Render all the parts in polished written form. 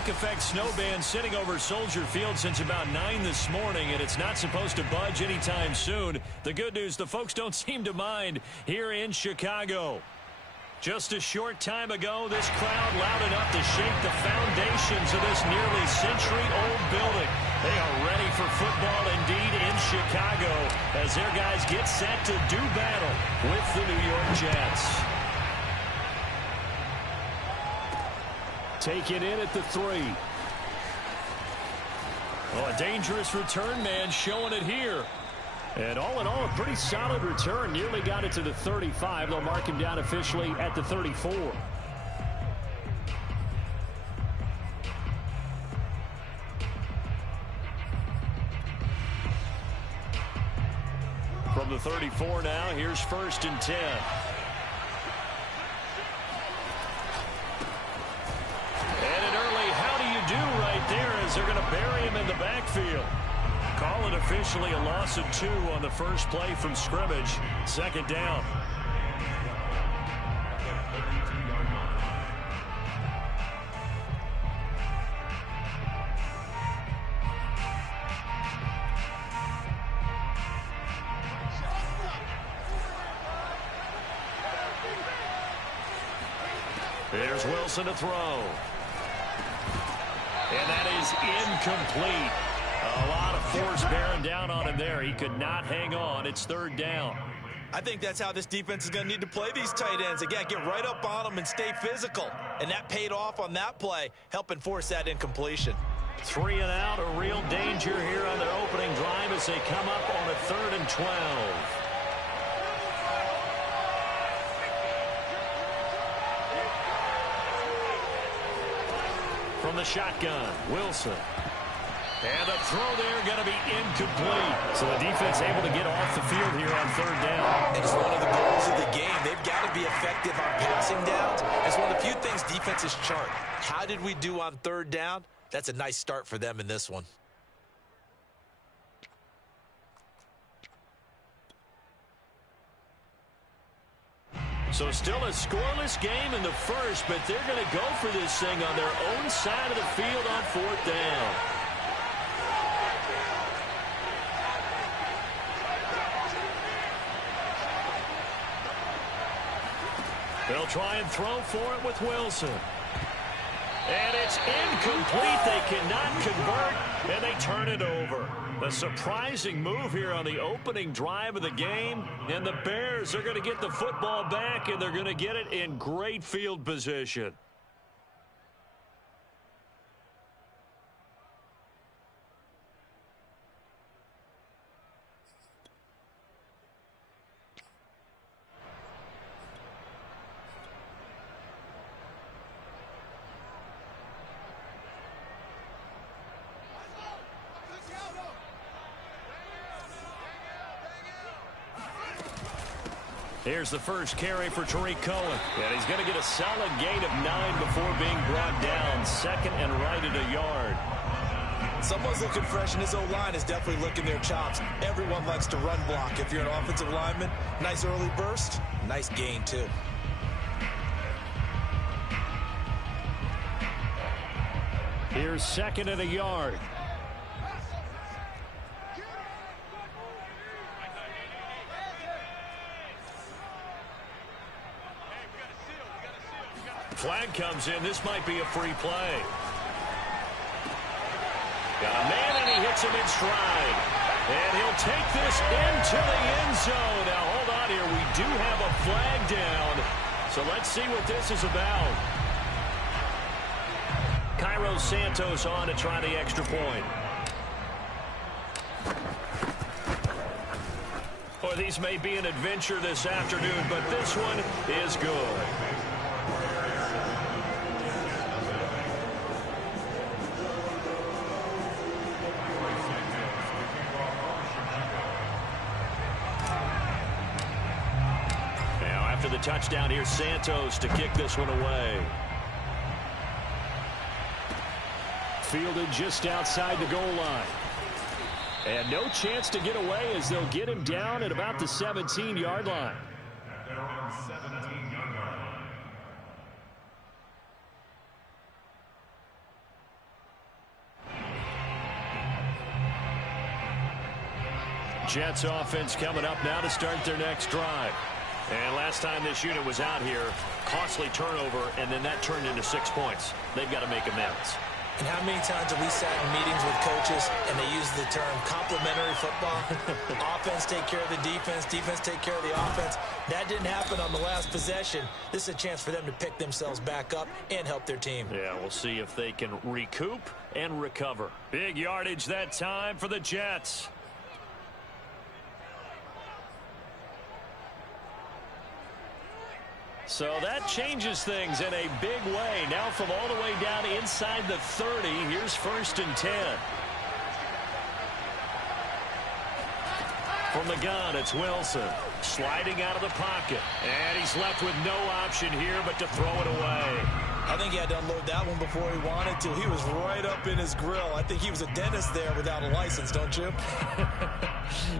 lake-effect snow band sitting over Soldier Field since about 9 this morning, and it's not supposed to budge anytime soon. The good news, the folks don't seem to mind here in Chicago. Just a short time ago, this crowd loud enough to shake the foundations of this nearly century-old building. They are ready for football indeed in Chicago as their guys get set to do battle with the New York Jets. Take it in at the 3. Oh, a dangerous return man showing it here. And all in all, a pretty solid return. Nearly got it to the 35. They'll mark him down officially at the 34. From the 34 now, here's 1st and 10. And an early how do you do right there as they're going to bury him in the backfield. Call it officially a loss of 2 on the first play from scrimmage. 2nd down. There's Wilson to throw. And that is incomplete. A lot of force bearing down on him there. He could not hang on. It's 3rd down. I think that's how this defense is going to need to play these tight ends. Again, get right up on them and stay physical. And that paid off on that play, helping force that incompletion. 3 and out, a real danger here on their opening drive as they come up on a 3rd and 12. From the shotgun, Wilson. And the throw there going to be incomplete. So the defense able to get off the field here on 3rd down. And it's one of the goals of the game. They've got to be effective on passing downs. It's one of the few things defenses chart. How did we do on 3rd down? That's a nice start for them in this one. So still a scoreless game in the first, but they're going to go for this thing on their own side of the field on 4th down. They'll try and throw for it with Wilson. And it's incomplete. They cannot convert, and they turn it over. A surprising move here on the opening drive of the game. And the Bears are going to get the football back, and they're going to get it in great field position. Here's the first carry for Tariq Cohen. And he's going to get a solid gain of 9 before being brought down. 2nd and right at a yard. Someone's looking fresh, and his O-line is definitely licking their chops. Everyone likes to run block. If you're an offensive lineman, nice early burst, nice gain too. Here's 2nd and a yard. Flag comes in. This might be a free play. Got a man, and he hits him in stride. And he'll take this into the end zone. Now, hold on here. We do have a flag down. So let's see what this is about. Cairo Santos on to try the extra point. Boy, these may be an adventure this afternoon, but this one is good. The touchdown here, Santos to kick this one away. Fielded just outside the goal line. And no chance to get away as they'll get him down at about the 17-yard line. Jets offense coming up now to start their next drive. And last time this unit was out here, costly turnover, and then that turned into 6 points. They've got to make amends. And how many times have we sat in meetings with coaches and they use the term complementary football? Offense take care of the defense, defense take care of the offense. That didn't happen on the last possession. This is a chance for them to pick themselves back up and help their team. Yeah, we'll see if they can recoup and recover. Big yardage that time for the Jets. So that changes things in a big way. Now from all the way down inside the 30, here's 1st and 10. From the gun, it's Wilson. Sliding out of the pocket. And he's left with no option here but to throw it away. I think he had to unload that one before he wanted to. He was right up in his grill. I think he was a dentist there without a license, don't you?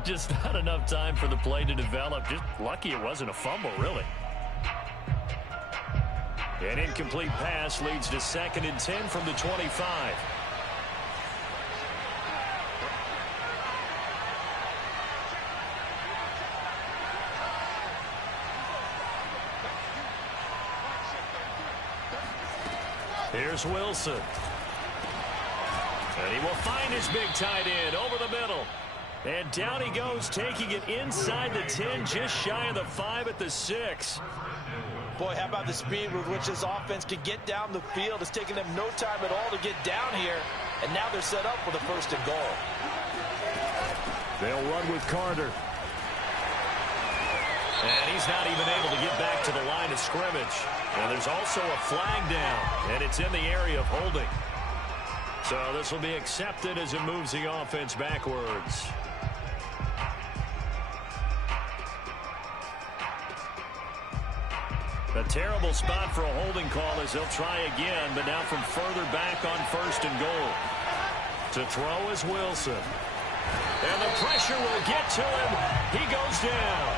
Just not enough time for the play to develop. Just lucky it wasn't a fumble, really. An incomplete pass leads to 2nd and 10 from the 25. Here's Wilson. And he will find his big tight end over the middle. And down he goes, taking it inside the 10, just shy of the 5 at the 6. Boy, how about the speed with which this offense can get down the field? It's taken them no time at all to get down here, and now they're set up for the 1st and goal. They'll run with Carter. And he's not even able to get back to the line of scrimmage. And there's also a flag down, and it's in the area of holding. So this will be accepted as it moves the offense backwards. A terrible spot for a holding call as they'll try again, but now from further back on 1st and goal. To throw is Wilson. And the pressure will get to him. He goes down.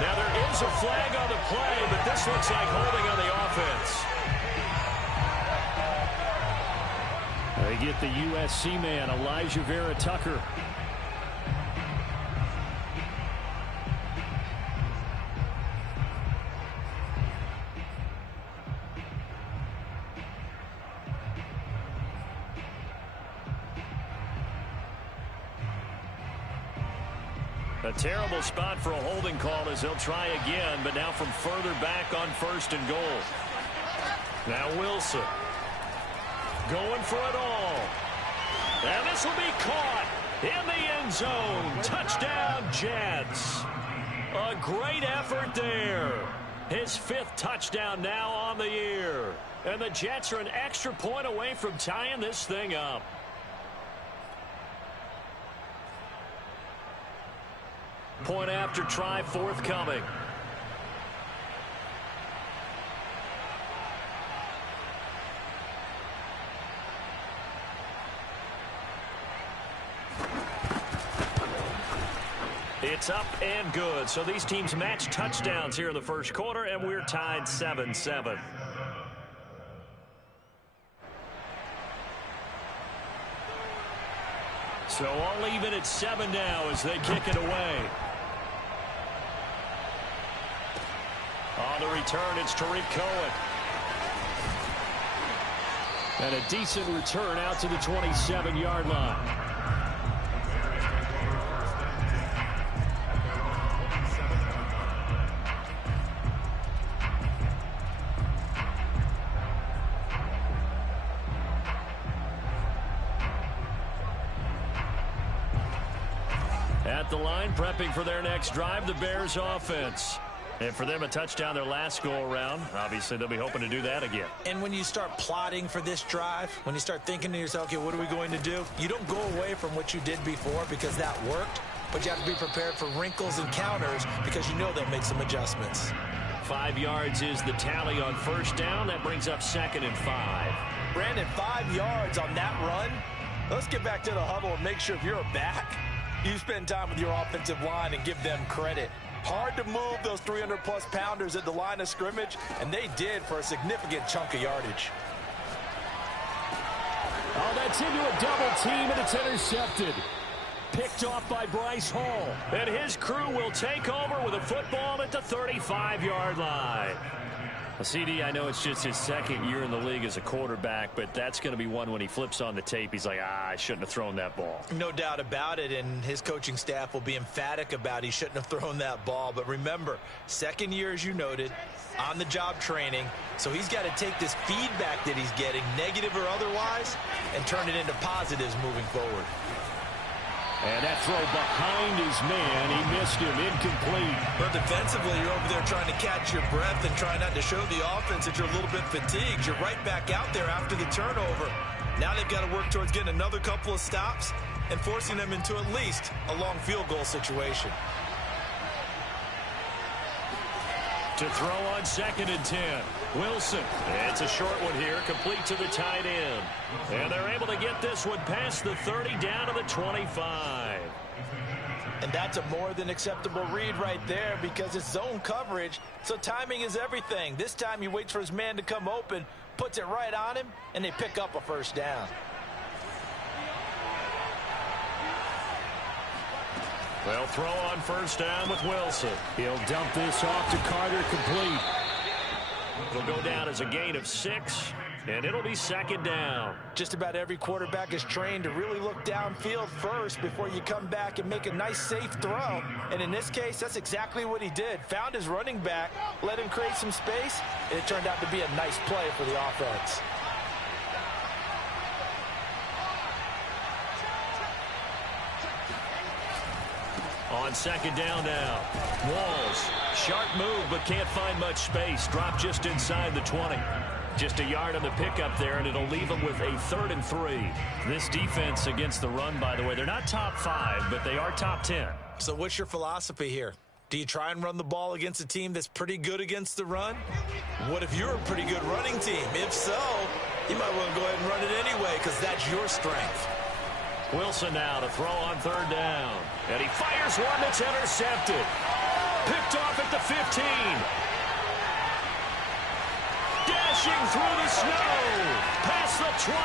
Now there is a flag on the play, but this looks like holding on the offense. They get the USC man, Elijah Vera Tucker. A terrible spot for a holding call as they'll try again, but now from further back on 1st and goal. Now Wilson going for it all. And this will be caught in the end zone. Touchdown, Jets. A great effort there. His 5th touchdown now on the year. And the Jets are an extra point away from tying this thing up. Point after try forthcoming. It's up and good. So these teams match touchdowns here in the 1st quarter, and we're tied 7-7. So all even at 7 now as they kick it away. On the return, it's Tariq Cohen. And a decent return out to the 27-yard line. At the line, prepping for their next drive, the Bears offense. And for them, a touchdown their last go-around. Obviously, they'll be hoping to do that again. And when you start plotting for this drive, when you start thinking to yourself, okay, what are we going to do? You don't go away from what you did before because that worked, but you have to be prepared for wrinkles and counters because you know they'll make some adjustments. 5 yards is the tally on 1st down. That brings up 2nd and 5. Brandon, 5 yards on that run. Let's get back to the huddle and make sure if you're a back, you spend time with your offensive line and give them credit. Hard to move those 300-plus pounders at the line of scrimmage, and they did for a significant chunk of yardage. Oh, that's into a double team, and it's intercepted. Picked off by Bryce Hall. And his crew will take over with a football at the 35-yard line. Well, CD, I know it's just his second year in the league as a quarterback, but that's going to be one when he flips on the tape. He's like, I shouldn't have thrown that ball. No doubt about it, and his coaching staff will be emphatic about he shouldn't have thrown that ball. But remember, second year, as you noted, on-the-job training, so he's got to take this feedback that he's getting, negative or otherwise, and turn it into positives moving forward. And that throw behind his man, he missed him, incomplete. But defensively, you're over there trying to catch your breath and try not to show the offense that you're a little bit fatigued. You're right back out there after the turnover. Now they've got to work towards getting another couple of stops and forcing them into at least a long field goal situation. To throw on 2nd and 10. Wilson. It's a short one here, complete to the tight end. And they're able to get this one past the 30 down to the 25. And that's a more than acceptable read right there because it's zone coverage, so timing is everything. This time he waits for his man to come open, puts it right on him, and they pick up a first down. They'll throw on first down with Wilson. He'll dump this off to Carter, complete. It'll go down as a gain of 6, and it'll be 2nd down. Just about every quarterback is trained to really look downfield first before you come back and make a nice, safe throw. And in this case, that's exactly what he did. Found his running back, let him create some space, and it turned out to be a nice play for the offense. On 2nd down now. Walls. Sharp move, but can't find much space. Drop just inside the 20. Just a yard on the pickup there, and it'll leave them with a 3rd and 3. This defense against the run, by the way, they're not top 5, but they are top 10. So what's your philosophy here? Do you try and run the ball against a team that's pretty good against the run? What if you're a pretty good running team? If so, you might want to go ahead and run it anyway because that's your strength. Wilson now to throw on 3rd down. And he fires one that's intercepted. Picked off at the 15. Dashing through the snow. Past the 20.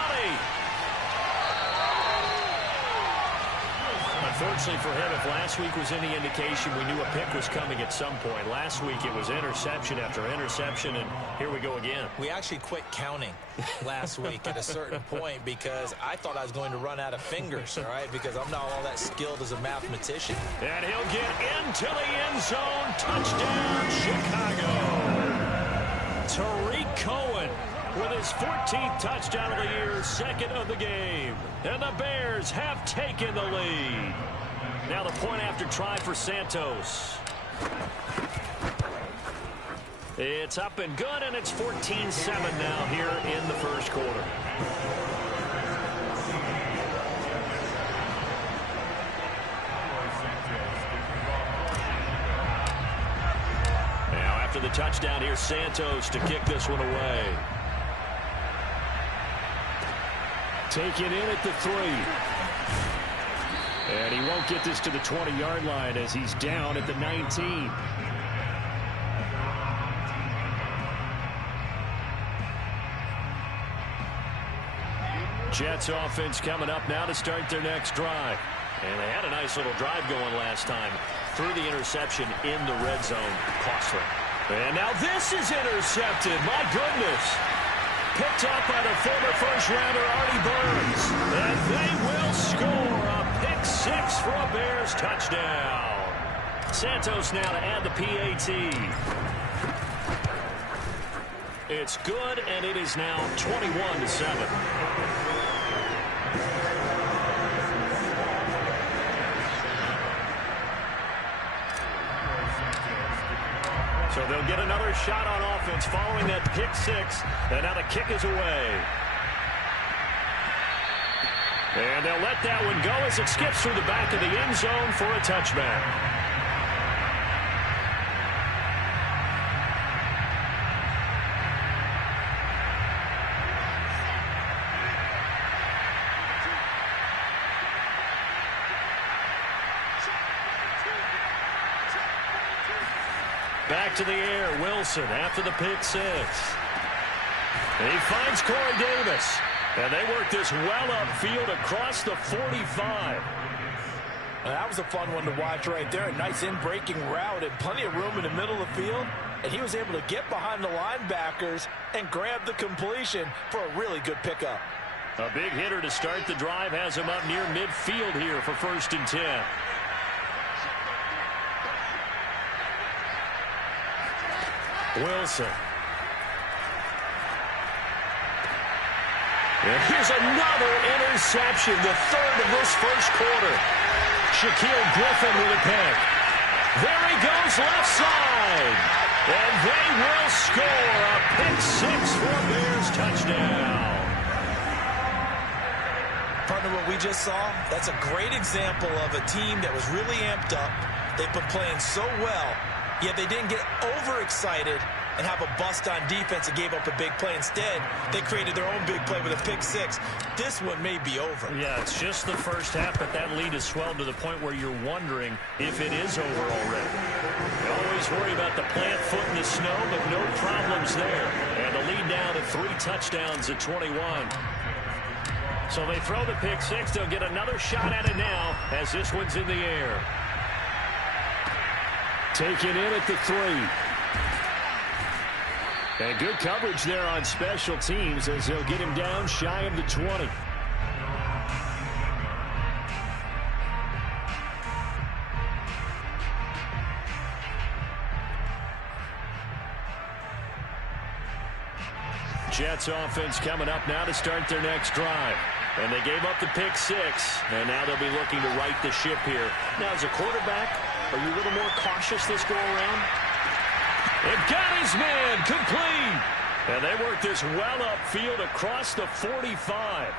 Unfortunately for him, if last week was any indication, we knew a pick was coming at some point. Last week it was interception after interception, and here we go again. We actually quit counting last week at a certain point because I thought I was going to run out of fingers, all right, because I'm not all that skilled as a mathematician. And he'll get into the end zone. Touchdown, Chicago. Tariq Cohen with his 14th touchdown of the year, 2nd of the game. And the Bears have taken the lead. Now the point after try for Santos. It's up and good, and it's 14-7 now here in the first quarter. Now after the touchdown, here's Santos to kick this one away. Taken in at the 3. And he won't get this to the 20-yard line as he's down at the 19. Jets offense coming up now to start their next drive. And they had a nice little drive going last time. Through the interception in the red zone. Costly. And now this is intercepted. My goodness. Picked up by the former first-rounder Artie Burns. And they will score a pick 6 for a Bears touchdown. Santos now to add the PAT. It's good, and it is now 21-7. So they'll get another shot on offense following that pick 6. And now the kick is away. And they'll let that one go as it skips through the back of the end zone for a touchback. Back to the air, Wilson after the pick 6. He finds Corey Davis. And they work this well upfield across the 45. That was a fun one to watch right there. A nice in-breaking route and plenty of room in the middle of the field. And he was able to get behind the linebackers and grab the completion for a really good pickup. A big hitter to start the drive has him up near midfield here for 1st and 10. Wilson. And here's another interception, the 3rd of this 1st quarter. Shaquille Griffin with a pick. There he goes left side. And they will score a pick 6 for a Bears touchdown. Partner, what we just saw, that's a great example of a team that was really amped up. They've been playing so well, yet they didn't get overexcited and have a bust on defense and gave up a big play. Instead, they created their own big play with a pick 6. This one may be over. Yeah, it's just the first half, but that lead has swelled to the point where you're wondering if it is over already. You always worry about the plant foot in the snow, but no problems there. And the lead down to 3 touchdowns at 21. So they throw the pick 6. They'll get another shot at it now as this one's in the air. Taken in at the 3. And good coverage there on special teams as they'll get him down shy of the 20. Jets offense coming up now to start their next drive. And they gave up the pick 6, and now they'll be looking to right the ship here. Now, as a quarterback, are you a little more cautious this go-around? It got his man complete. And they work this well upfield across the 45.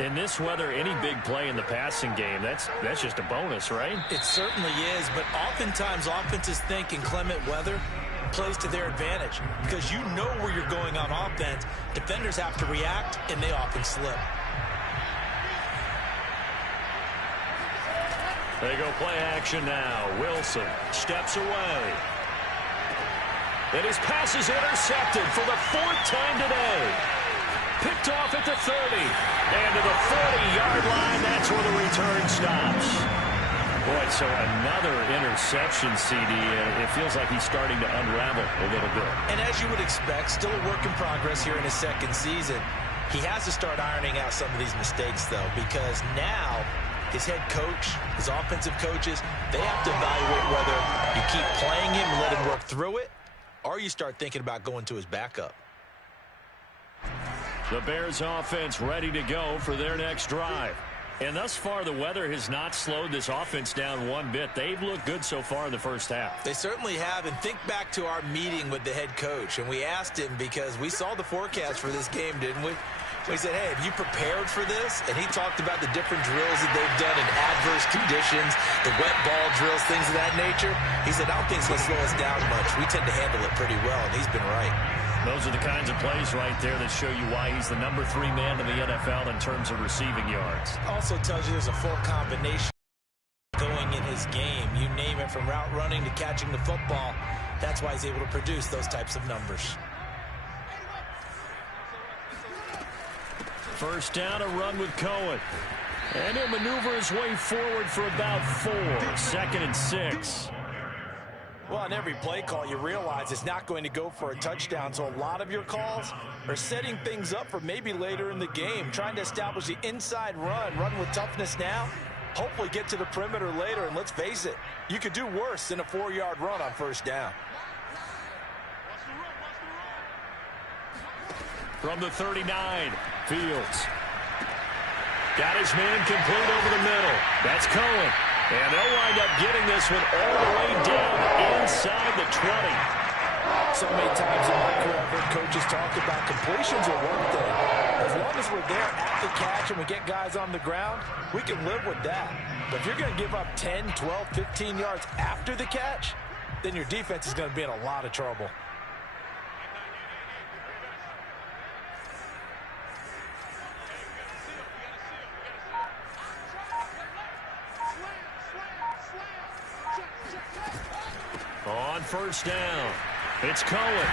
In this weather, any big play in the passing game, that's just a bonus, right? It certainly is, but oftentimes offenses think in clement weather plays to their advantage because you know where you're going on offense. Defenders have to react, and they often slip. They go play action now. Wilson steps away. And his pass is intercepted for the 4th time today. Picked off at the 30. And to the 40-yard line, that's where the return stops. Boy, so another interception, CD. It feels like he's starting to unravel a little bit. And as you would expect, still a work in progress here in his 2nd season. He has to start ironing out some of these mistakes, though, because now his head coach, his offensive coaches, they have to evaluate whether you keep playing him and let him work through it, or you start thinking about going to his backup. The Bears offense ready to go for their next drive. And thus far, the weather has not slowed this offense down one bit. They've looked good so far in the first half. They certainly have. And think back to our meeting with the head coach. And we asked him because we saw the forecast for this game, didn't we? We said, hey, have you prepared for this? And he talked about the different drills that they've done in adverse conditions, the wet ball drills, things of that nature. He said, I don't think it's going to slow us down much. We tend to handle it pretty well, and he's been right. Those are the kinds of plays right there that show you why he's the number 3 man in the NFL in terms of receiving yards. Also tells you there's a full combination going in his game. You name it, from route running to catching the football. That's why he's able to produce those types of numbers. First down, a run with Cohen. And he'll maneuver his way forward for about 4. 2nd and 6. Well, on every play call, you realize it's not going to go for a touchdown. So a lot of your calls are setting things up for maybe later in the game, trying to establish the inside run with toughness now, hopefully get to the perimeter later. And let's face it, you could do worse than a 4-yard run on first down. From the 39, Fields. Got his man complete over the middle. That's Cohen. And they'll wind up getting this one all the way down inside the 20. So many times in my career, I've heard coaches talk about completions are one thing. As long as we're there at the catch and we get guys on the ground, we can live with that. But if you're going to give up 10, 12, 15 yards after the catch, then your defense is going to be in a lot of trouble. On first down, it's Cohen.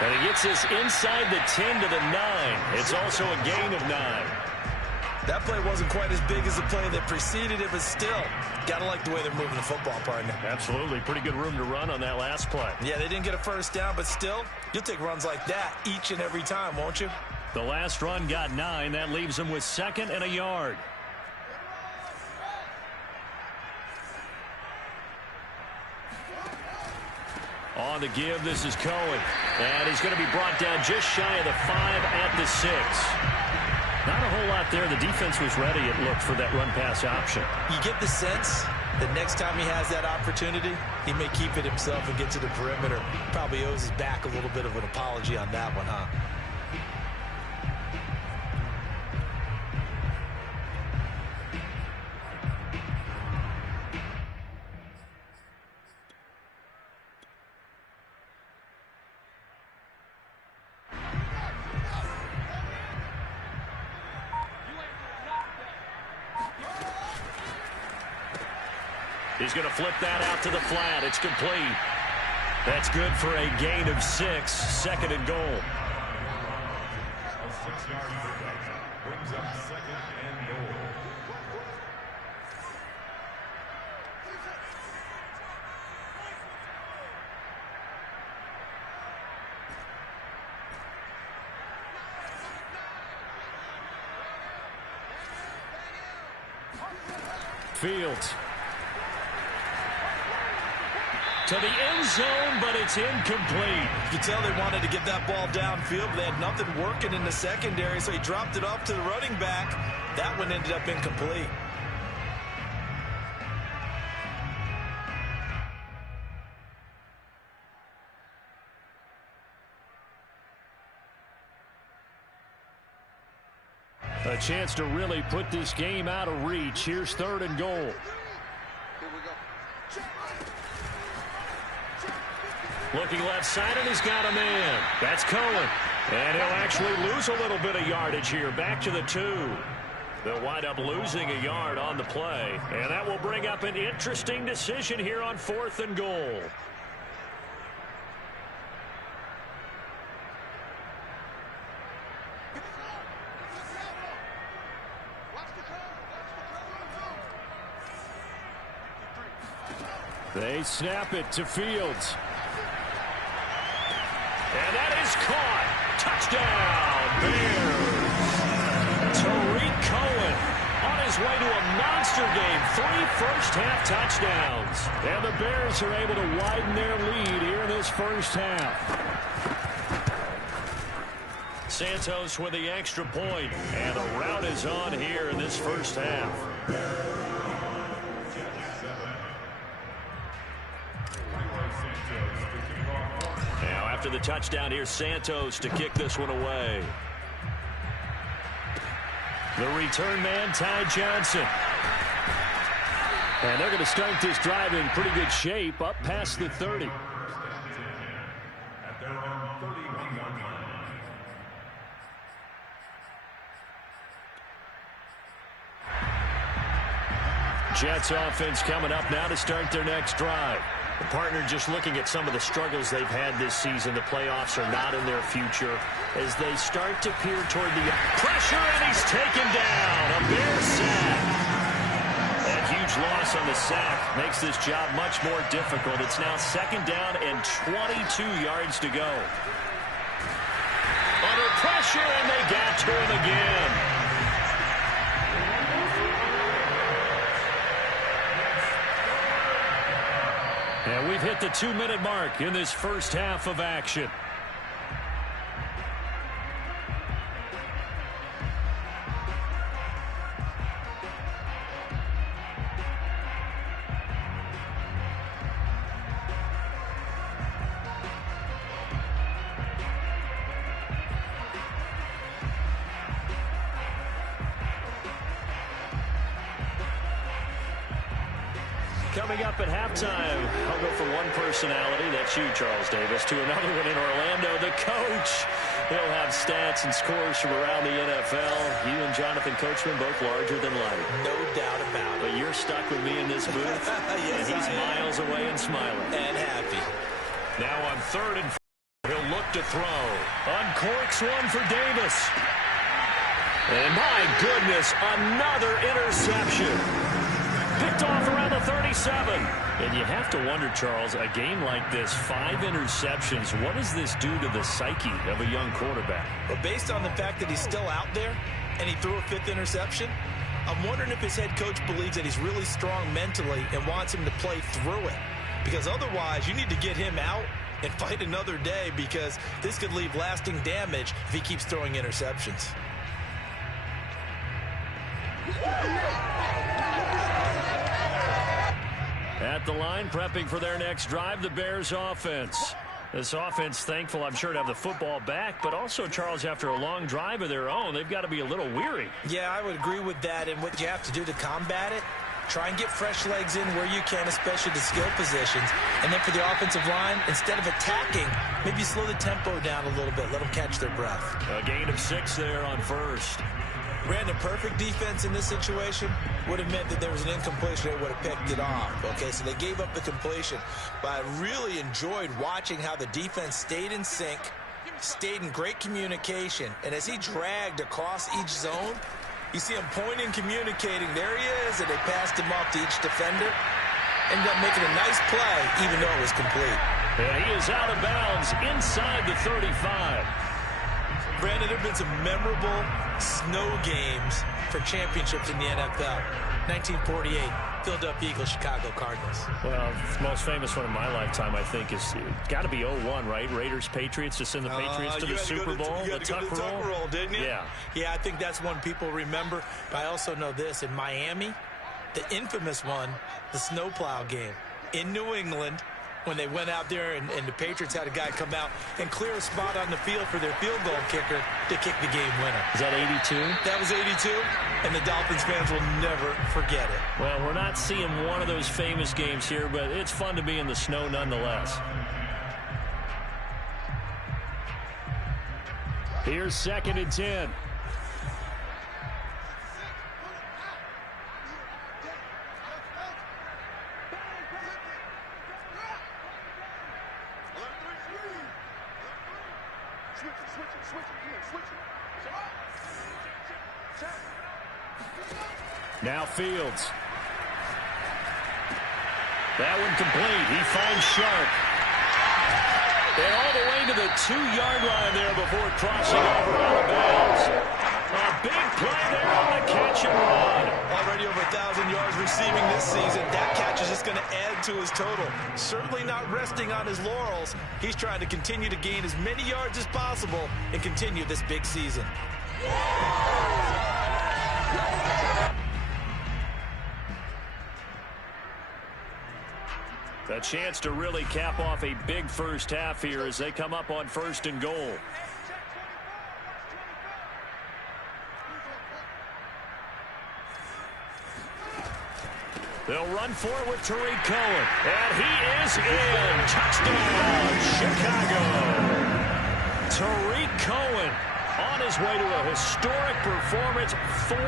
And he gets this inside the 10 to the 9. It's also a gain of 9. That play wasn't quite as big as the play that preceded it, but still, got to like the way they're moving the football, partner. Absolutely. Pretty good room to run on that last play. Yeah, they didn't get a first down, but still, you'll take runs like that each and every time, won't you? The last run got 9. That leaves them with 2nd and a yard. On the give, this is Cohen. And he's going to be brought down just shy of the 5 at the 6. Not a whole lot there. The defense was ready, it looked, for that run-pass option. You get the sense that next time he has that opportunity, he may keep it himself and get to the perimeter. Probably owes his back a little bit of an apology on that one, huh? He's going to flip that out to the flat. It's complete. That's good for a gain of 6. 2nd and goal. A 6-yard pickup brings up 2nd and goal. Fields. To the end zone, but it's incomplete. You can tell they wanted to get that ball downfield, but they had nothing working in the secondary, so he dropped it off to the running back. That one ended up incomplete. A chance to really put this game out of reach. Here's 3rd and goal. Looking left side, and he's got a man. That's Cohen. And he'll actually lose a little bit of yardage here. Back to the 2. They'll wind up losing a yard on the play. And that will bring up an interesting decision here on 4th and goal. They snap it to Fields. And that is caught. Touchdown, Bears. Tariq Cohen on his way to a monster game. 3 first-half touchdowns. And the Bears are able to widen their lead here in this first half. Santos with the extra point. And the rout is on here in this first half. After the touchdown, here's Santos to kick this one away. The return man, Ty Johnson. And they're going to start this drive in pretty good shape, up past the 30. At their own 31-yard line. Jets offense coming up now to start their next drive. The partner just looking at some of the struggles they've had this season. The playoffs are not in their future as they start to peer toward the pressure, and he's taken down. A Bear sack. That huge loss on the sack makes this job much more difficult. It's now 2nd down and 22 yards to go. Under pressure, and they got to him again. And we've hit the 2-minute mark in this first half of action. Coming up at halftime, I'll go from one personality, that's you, Charles Davis, to another one in Orlando, the coach. He'll have stats and scores from around the NFL. You and Jonathan Coachman, both larger than life. No doubt about it. But you're stuck with me in this booth, yes, and he's miles away and smiling. And happy. Now on 3rd and 4, he'll look to throw. Uncorks one for Davis. And my goodness, another interception. Picked off around the 37. And you have to wonder, Charles, a game like this, 5 interceptions, what does this do to the psyche of a young quarterback? Well, based on the fact that he's still out there and he threw a 5th interception, I'm wondering if his head coach believes that he's really strong mentally and wants him to play through it. Because otherwise, you need to get him out and fight another day, because this could leave lasting damage if he keeps throwing interceptions. At the line, prepping for their next drive, the Bears offense. This offense, thankful, I'm sure, to have the football back, but also, Charles, after a long drive of their own, they've got to be a little weary. Yeah, I would agree with that, and what you have to do to combat it, try and get fresh legs in where you can, especially the skill positions. And then for the offensive line, instead of attacking, maybe slow the tempo down a little bit, let them catch their breath. A gain of 6 there on first. Brandon, perfect defense in this situation would have meant that there was an incompletion. They would have picked it off. Okay, so they gave up the completion. But I really enjoyed watching how the defense stayed in sync, stayed in great communication. And as he dragged across each zone, you see him pointing, communicating. There he is, and they passed him off to each defender. Ended up making a nice play, even though it was complete. And he is out of bounds inside the 35. Brandon, there have been some memorable snow games for championships in the NFL. 1948, Philadelphia Eagles, Chicago Cardinals. Well, the most famous one in my lifetime, I think, is got to be 01, right? Raiders, Patriots, to send the Patriots to the Super Bowl. The Tuck roll, didn't you? Yeah. Yeah, I think that's one people remember. But I also know this. In Miami, the infamous one, the snowplow game in New England, when they went out there and the Patriots had a guy come out and clear a spot on the field for their field goal kicker to kick the game winner. Is that 82? That was 82, and the Dolphins fans will never forget it. Well, we're not seeing one of those famous games here, but it's fun to be in the snow nonetheless. Here's 2nd and 10. Now Fields. That one complete. He finds Sharp. And all the way to the 2-yard line there before crossing over out of bounds. A big play there on the catch and run. Already over 1,000 yards receiving this season. That catch is just going to add to his total. Certainly not resting on his laurels. He's trying to continue to gain as many yards as possible and continue this big season. A chance to really cap off a big first half here as they come up on 1st and goal. They'll run for it with Tariq Cohen. And he is in. Touchdown, Chicago. Tariq Cohen on his way to a historic performance. 4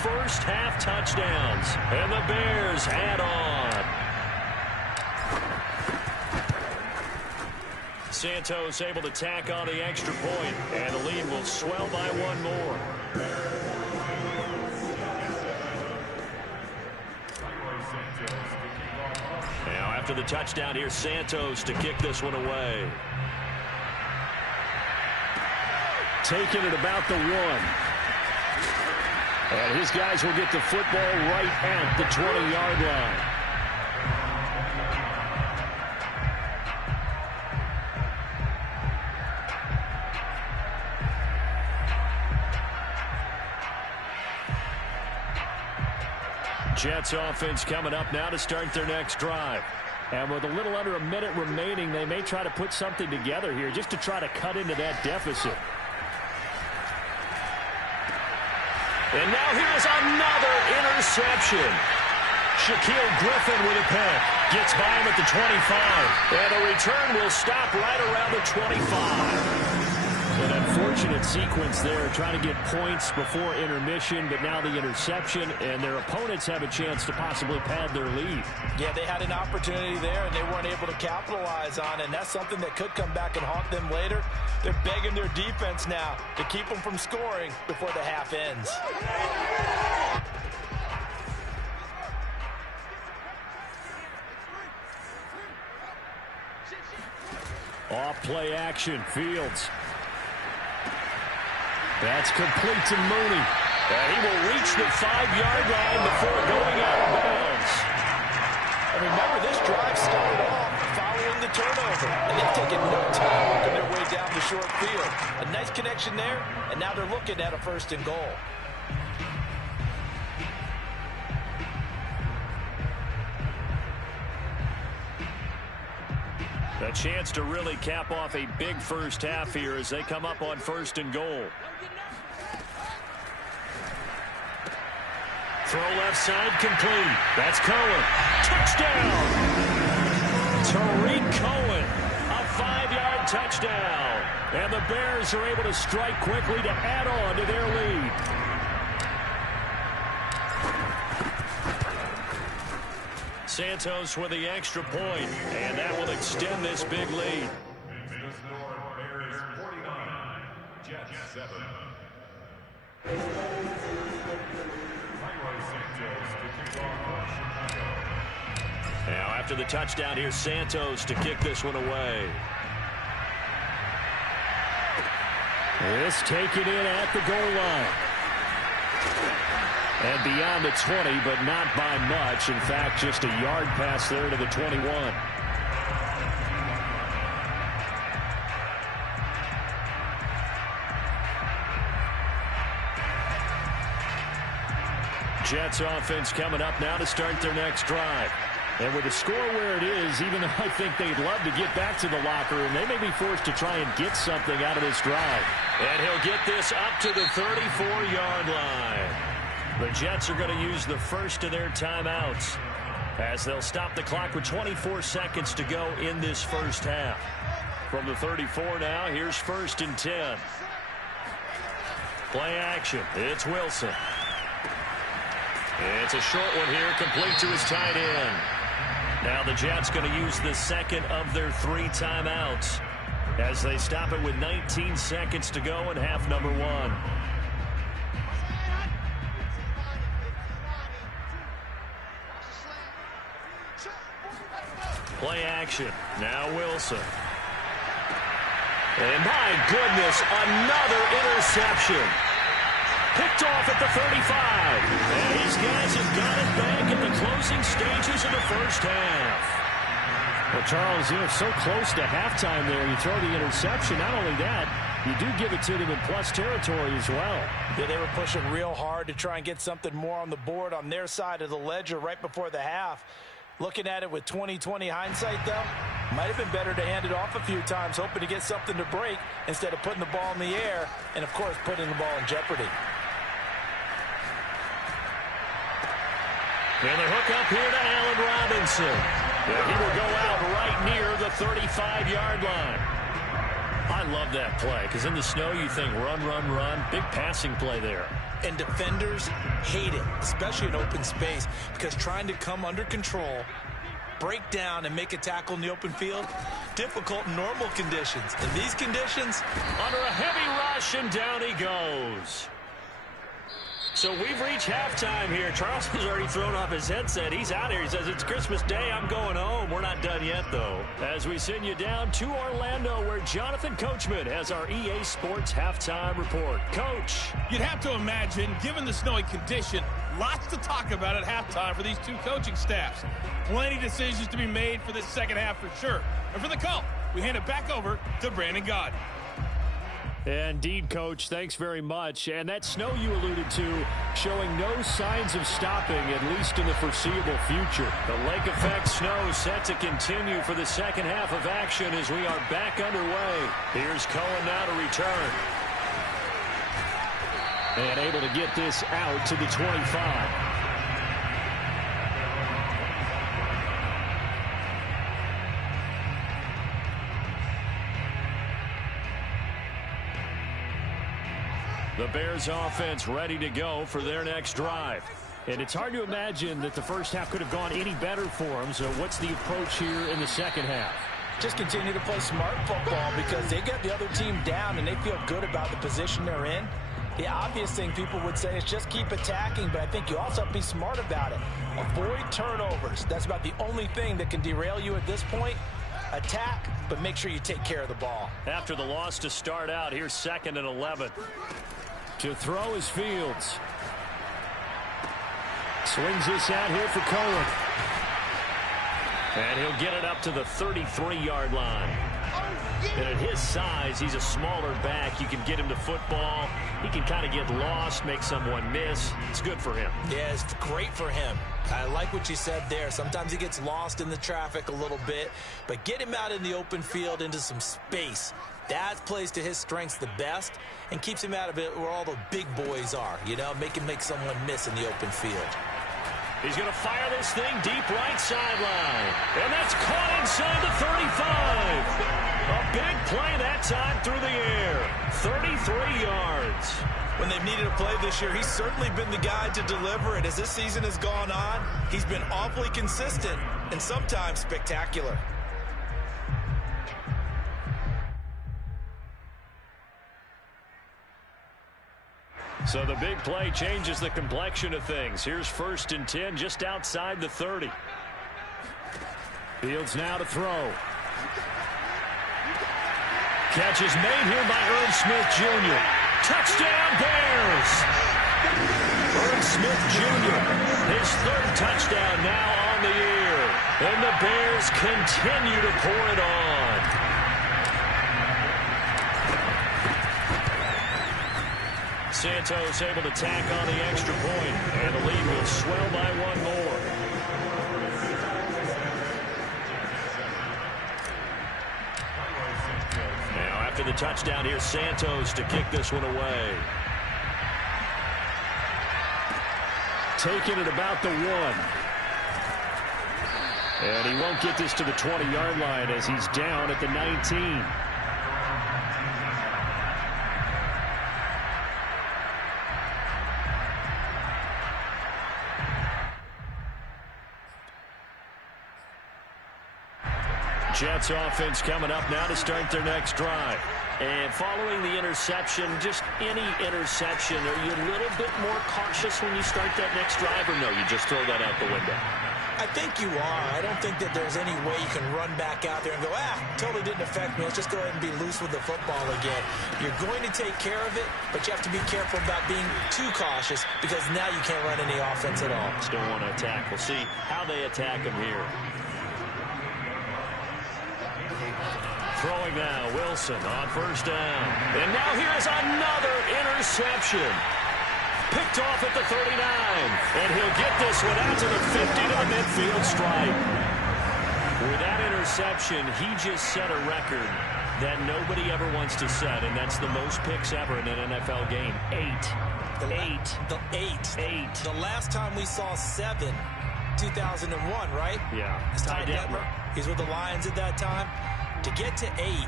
first-half touchdowns. And the Bears add on. Santos able to tack on the extra point, and the lead will swell by 1 more. Now after the touchdown, here's Santos to kick this one away. Taking it about the 1. And his guys will get the football right at the 20-yard line. Jets offense coming up now to start their next drive. And with a little under a minute remaining, they may try to put something together here just to try to cut into that deficit. And now here's another interception. Shaquille Griffin with a pick. Gets by him at the 25. And the return will stop right around the 25. And unfortunately, unfortunate sequence there, trying to get points before intermission, but now the interception, and their opponents have a chance to possibly pad their lead. Yeah, they had an opportunity there, and they weren't able to capitalize on it, and that's something that could come back and haunt them later. They're begging their defense now to keep them from scoring before the half ends. Off play action, Fields. That's complete to Mooney. And he will reach the 5-yard line before going out of bounds. And remember, this drive started off following the turnover, and they've taken no time working their way down the short field. A nice connection there, and now they're looking at a 1st and goal. A chance to really cap off a big first half here as they come up on 1st and goal. Throw left side complete. That's Cohen. Touchdown! Tariq Cohen, a 5-yard touchdown. And the Bears are able to strike quickly to add on to their lead. Santos with the extra point, and that will extend this big lead. Bears 49, Jets 7. Now after the touchdown, here's Santos to kick this one away. This taken in at the goal line. And beyond the 20, but not by much. In fact, just a yard pass there to the 21. Jets offense coming up now to start their next drive. And with the score where it is, even though I think they'd love to get back to the locker room, they may be forced to try and get something out of this drive. And he'll get this up to the 34-yard line. The Jets are going to use the first of their timeouts as they'll stop the clock with 24 seconds to go in this first half. From the 34 now, here's 1st and 10. Play action. It's Wilson. It's a short one here, complete to his tight end. Now the Jets going to use the second of their 3 timeouts as they stop it with 19 seconds to go in half number 1. Play action. Now Wilson. And my goodness, another interception. Picked off at the 35. And these guys have got it back in the closing stages of the first half. Well, Charles, you know, so close to halftime there. You throw the interception. Not only that, you do give it to them in plus territory as well. Yeah, they were pushing real hard to try and get something more on the board on their side of the ledger right before the half. Looking at it with 20/20 hindsight, though, might have been better to hand it off a few times, hoping to get something to break instead of putting the ball in the air and, of course, putting the ball in jeopardy. And the hook up here to Allen Robinson. Yeah, he will go out right near the 35-yard line. I love that play because in the snow you think run, run, run. Big passing play there. And defenders hate it, especially in open space, because trying to come under control, break down, and make a tackle in the open field, difficult in normal conditions. In these conditions, under a heavy rush, and down he goes. So we've reached halftime here. Charles has already thrown off his headset. He's out here. He says, it's Christmas Day. I'm going home. We're not done yet, though. As we send you down to Orlando, where Jonathan Coachman has our EA Sports halftime report. Coach. You'd have to imagine, given the snowy condition, lots to talk about at halftime for these two coaching staffs. Plenty of decisions to be made for this second half for sure. And for the call, we hand it back over to Brandon Gaudin. Indeed, Coach. Thanks very much. And that snow you alluded to showing no signs of stopping, at least in the foreseeable future. The lake effect snow set to continue for the second half of action as we are back underway. Here's Cohen now to return. And able to get this out to the 25. The Bears offense ready to go for their next drive. And it's hard to imagine that the first half could have gone any better for them. So what's the approach here in the second half? Just continue to play smart football because they got the other team down and they feel good about the position they're in. The obvious thing people would say is just keep attacking, but I think you also have to be smart about it. Avoid turnovers. That's about the only thing that can derail you at this point. Attack, but make sure you take care of the ball. After the loss to start out, here's 2nd and 11. To throw is Fields. Swings this out here for Cohen. And he'll get it up to the 33-yard line. And at his size, he's a smaller back. You can get him to football. He can kind of get lost, make someone miss. It's good for him. Yeah, it's great for him. I like what you said there. Sometimes he gets lost in the traffic a little bit, but get him out in the open field into some space. That plays to his strengths the best and keeps him out of it where all the big boys are. You know, make him make someone miss in the open field. He's going to fire this thing deep right sideline. And that's caught inside the 35. A big play that time through the air. 33 yards. When they've needed a play this year, he's certainly been the guy to deliver it. As this season has gone on, he's been awfully consistent and sometimes spectacular. So the big play changes the complexion of things. Here's 1st and 10 just outside the 30. Fields now to throw. Catch is made here by Irv Smith Jr. Touchdown Bears! Irv Smith Jr. his 3rd touchdown now on the year. And the Bears continue to pour it on. Santos able to tack on the extra point, and the lead will swell by 1 more. Now after the touchdown, here's Santos to kick this one away. Taking it about the 1. And he won't get this to the 20-yard line as he's down at the 19. Jets offense coming up now to start their next drive. And following the interception, just any interception, are you a little bit more cautious when you start that next drive, or no, you just throw that out the window? I think you are. I don't think that there's any way you can run back out there and go, totally didn't affect me. Let's just go ahead and be loose with the football again. You're going to take care of it, but you have to be careful about being too cautious because now you can't run any offense at all. Just don't want to attack. We'll see how they attack him here. Throwing now, Wilson on 1st down. And now here's another interception. Picked off at the 39. And he'll get this one out to the 50 to the midfield stripe. With that interception, he just set a record that nobody ever wants to set, and that's the most picks ever in an NFL game. 8. The last time we saw 7, 2001, right? Yeah. Ty Detmer. He's with the Lions at that time. To get to 8,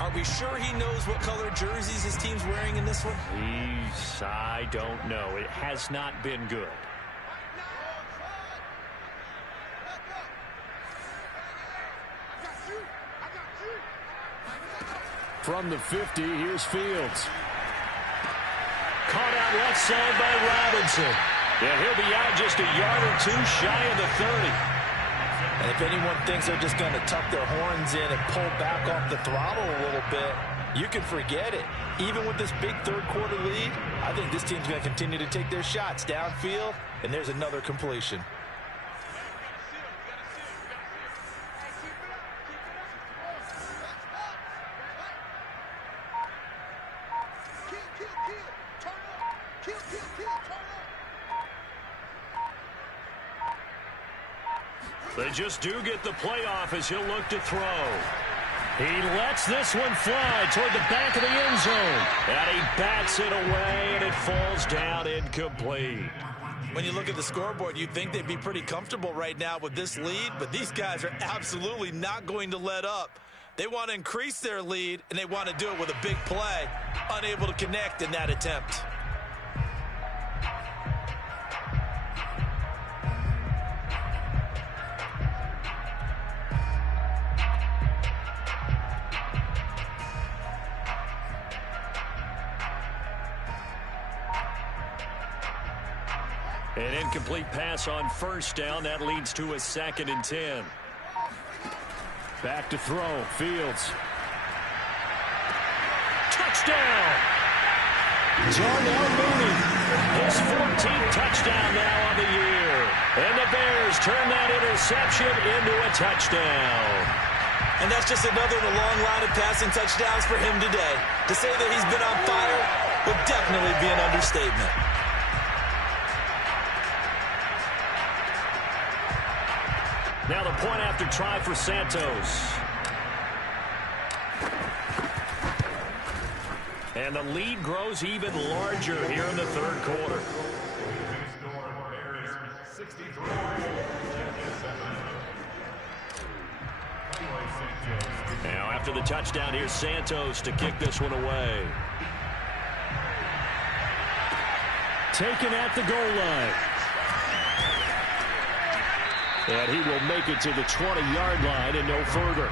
are we sure he knows what color jerseys his team's wearing in this one? I don't know. It has not been good. From the 50, here's Fields. Caught out left side by Robinson. Yeah, he'll be out just a yard or 2 shy of the 30. And if anyone thinks they're just going to tuck their horns in and pull back off the throttle a little bit, you can forget it. Even with this big 3rd quarter lead, I think this team's going to continue to take their shots downfield, and there's another completion. They just do get the playoff as he'll look to throw. He lets this one fly toward the back of the end zone. And he bats it away, and it falls down incomplete. When you look at the scoreboard, you'd think they'd be pretty comfortable right now with this lead, but these guys are absolutely not going to let up. They want to increase their lead, and they want to do it with a big play. Unable to connect in that attempt. An incomplete pass on first down. That leads to a 2nd and 10. Back to throw. Fields. Touchdown! Darnell Mooney. His 14th touchdown now on the year. And the Bears turn that interception into a touchdown. And that's just another in a long line of passing touchdowns for him today. To say that he's been on fire would definitely be an understatement. Now the point after try for Santos. And the lead grows even larger here in the 3rd quarter. Now after the touchdown, here's Santos to kick this one away. Taken at the goal line. And he will make it to the 20-yard line and no further.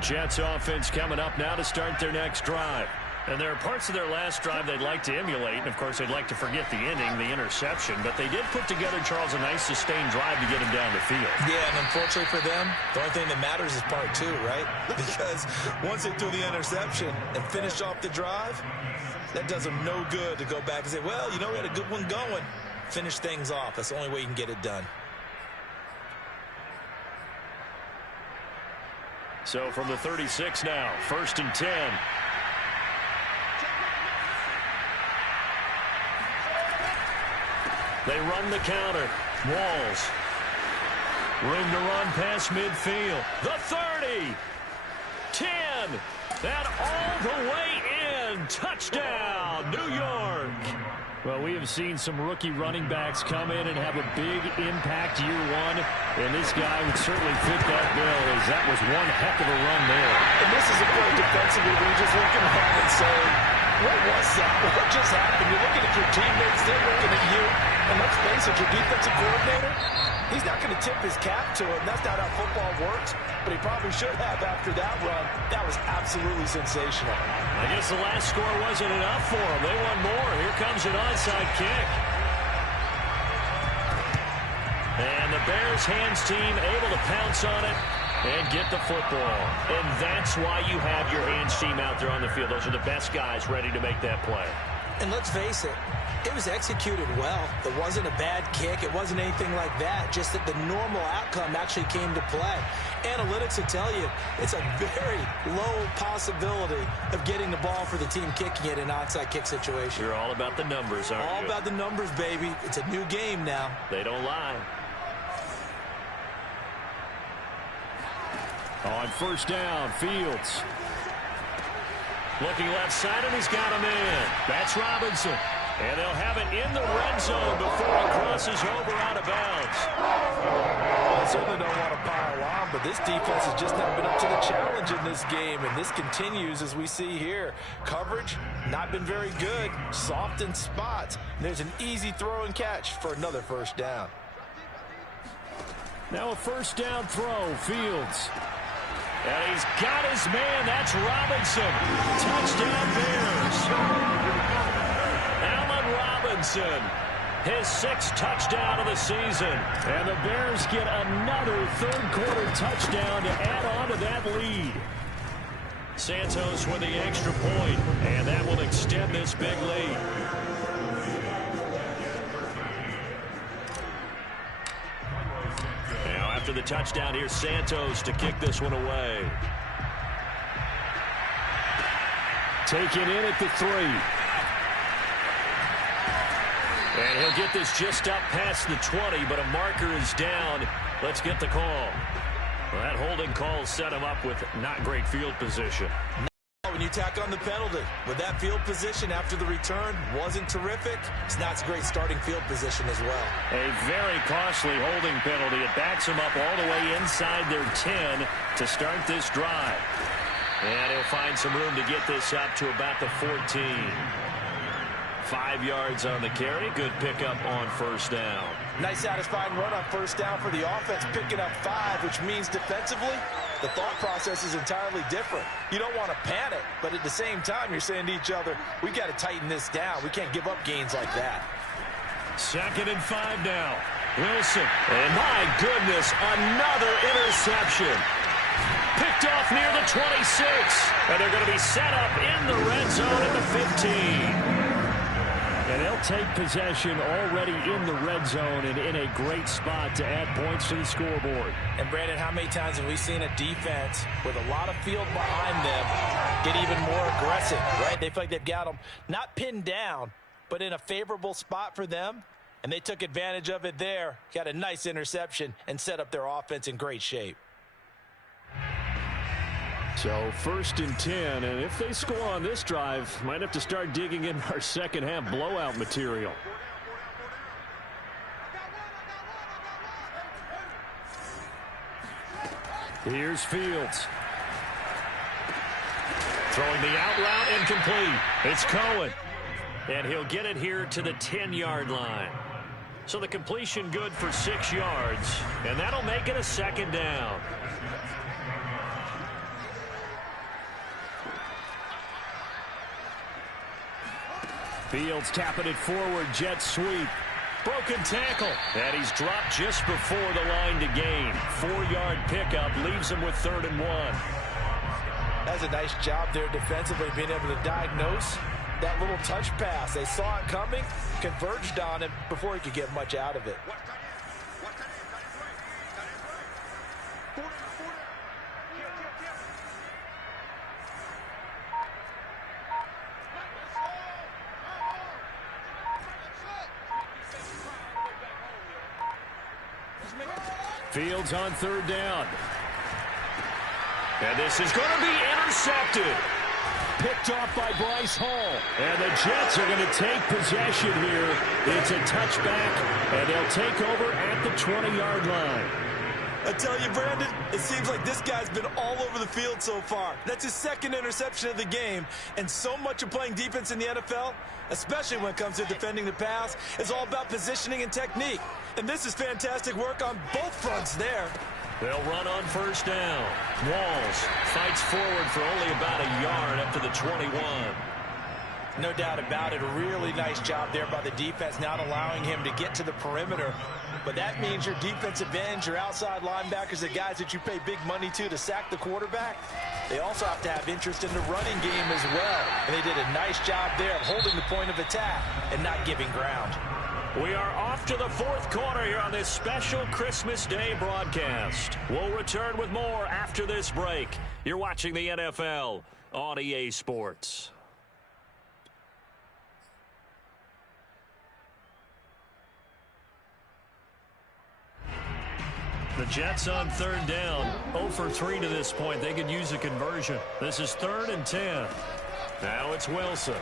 Jets offense coming up now to start their next drive. And there are parts of their last drive they'd like to emulate, and of course they'd like to forget the ending, the interception, but they did put together, Charles, a nice sustained drive to get him down the field. Yeah, and unfortunately for them, the only thing that matters is part 2, right? Because once they threw the interception and finished off the drive, that does them no good to go back and say, well, you know, we had a good one going. Finish things off. That's the only way you can get it done. So from the 36 now, 1st and 10. They run the counter. Walls. Room to run past midfield. The 30. 10. That all the way in. Touchdown, New York. Well, we have seen some rookie running backs come in and have a big impact year 1. And this guy would certainly fit that bill, as that was one heck of a run there. And this is a play defensively where you're just looking around and saying, what was that? What just happened? You're looking at your teammates, they're looking at you. And let's face it, your defensive coordinator, he's not going to tip his cap to it. That's not how football works, but he probably should have after that run. That was absolutely sensational. I guess the last score wasn't enough for them. They want more. Here comes an onside kick. And the Bears hands team able to pounce on it and get the football. And that's why you have your hands team out there on the field. Those are the best guys ready to make that play. And let's face it, it was executed well. It wasn't a bad kick. It wasn't anything like that. Just that the normal outcome actually came to play. Analytics will tell you it's a very low possibility of getting the ball for the team kicking it in an onside kick situation. You're all about the numbers, aren't you? All about the numbers, baby. It's a new game now. They don't lie. On 1st down, Fields. Looking left side, and he's got him in. That's Robinson. And they'll have it in the red zone before it crosses over out of bounds. Well, I certainly don't want to pile on, but this defense has just not been up to the challenge in this game, and this continues as we see here. Coverage, not been very good. Soft in spots. And there's an easy throw and catch for another 1st down. Now a 1st down throw, Fields. And he's got his man. That's Robinson. Touchdown Bears. Robinson, his 6th touchdown of the season. And the Bears get another 3rd quarter touchdown to add on to that lead. Santos with the extra point, and that will extend this big lead. Now after the touchdown, here's Santos to kick this one away. Taken in at the 3. And he'll get this just up past the 20, but a marker is down. Let's get the call. Well, that holding call set him up with not great field position. When you tack on the penalty. With that field position after the return wasn't terrific, it's not a great starting field position as well. A very costly holding penalty. It backs them up all the way inside their 10 to start this drive. And he'll find some room to get this up to about the 14. 5 yards on the carry. Good pickup on first down. Nice satisfying run on first down for the offense, picking up 5, which means defensively, the thought process is entirely different. You don't want to panic, but at the same time, you're saying to each other, we got to tighten this down. We can't give up gains like that. 2nd and 5 now. Wilson. And my goodness, another interception. Picked off near the 26. And they're going to be set up in the red zone at the 15. And they'll take possession already in the red zone and in a great spot to add points to the scoreboard. And, Brandon, how many times have we seen a defense with a lot of field behind them get even more aggressive, right? They feel like they've got them not pinned down, but in a favorable spot for them. And they took advantage of it there, got a nice interception, and set up their offense in great shape. So 1st and 10, and if they score on this drive, might have to start digging in our second half blowout material. Here's Fields. Throwing the out route incomplete. It's Cohen. And he'll get it here to the 10-yard line. So the completion good for 6 yards, and that'll make it a 2nd down. Fields tapping it forward, jet sweep. Broken tackle. And he's dropped just before the line to gain. 4-yard pickup leaves him with 3rd and 1. That's a nice job there defensively, being able to diagnose that little touch pass. They saw it coming, converged on it before he could get much out of it. Fields on 3rd down. And this is going to be intercepted. Picked off by Bryce Hall. And the Jets are going to take possession here. It's a touchback, and they'll take over at the 20-yard line. I tell you, Brandon, it seems like this guy's been all over the field so far. That's his 2nd interception of the game. And so much of playing defense in the NFL, especially when it comes to defending the pass, is all about positioning and technique. And this is fantastic work on both fronts there. They'll run on 1st down. Walls fights forward for only about a yard up to the 21. No doubt about it. A really nice job there by the defense, not allowing him to get to the perimeter. But that means your defensive ends, your outside linebackers, the guys that you pay big money to sack the quarterback, they also have to have interest in the running game as well. And they did a nice job there of holding the point of attack and not giving ground. We are off to the 4th quarter here on this special Christmas Day broadcast. We'll return with more after this break. You're watching the NFL on EA Sports. The Jets on 3rd down, 0 for 3 to this point. They could use a conversion. This is 3rd and 10. Now it's Wilson.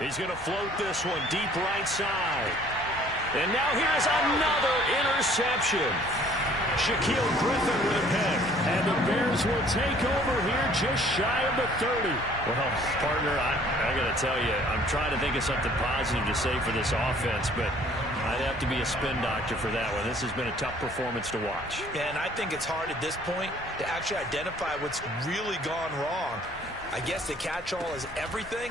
He's going to float this one deep right side. And now here's another interception. Shaquille Griffin with a pick. And the Bears will take over here just shy of the 30. Well, partner, I got to tell you, I'm trying to think of something positive to say for this offense, but I'd have to be a spin doctor for that one. This has been a tough performance to watch. And I think it's hard at this point to actually identify what's really gone wrong. I guess the catch-all is everything.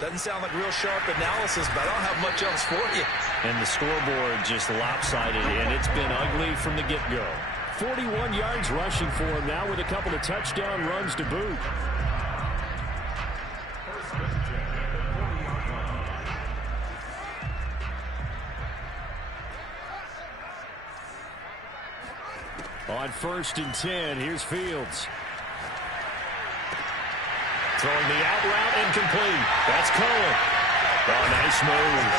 Doesn't sound like real sharp analysis, but I don't have much else for you. And the scoreboard just lopsided, and it's been ugly from the get-go. 41 yards rushing for him now with a couple of touchdown runs to boot. On 1st and 10, here's Fields. Throwing the out route incomplete. That's Cohen. Oh, nice move.